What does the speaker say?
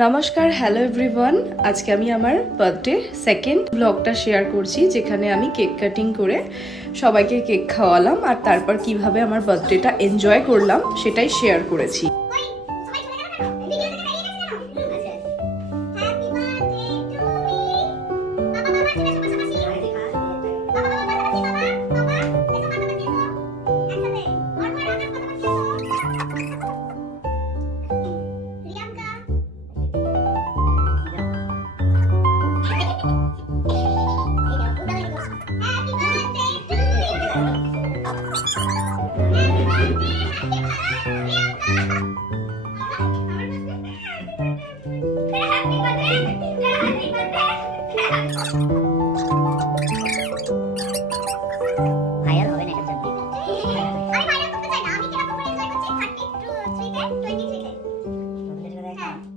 নমস্কার, hello everyone. আজকে আমি আমার বার্থডে সেকেন্ড ব্লগটা শেয়ার করছি, যেখানে আমি কেক কাটিং করে সবাইকে কেক খাওয়ালাম আর তারপর কিভাবে আমার বার্থডেটা এনজয় করলাম সেটাই শেয়ার করেছি। Happy birthday!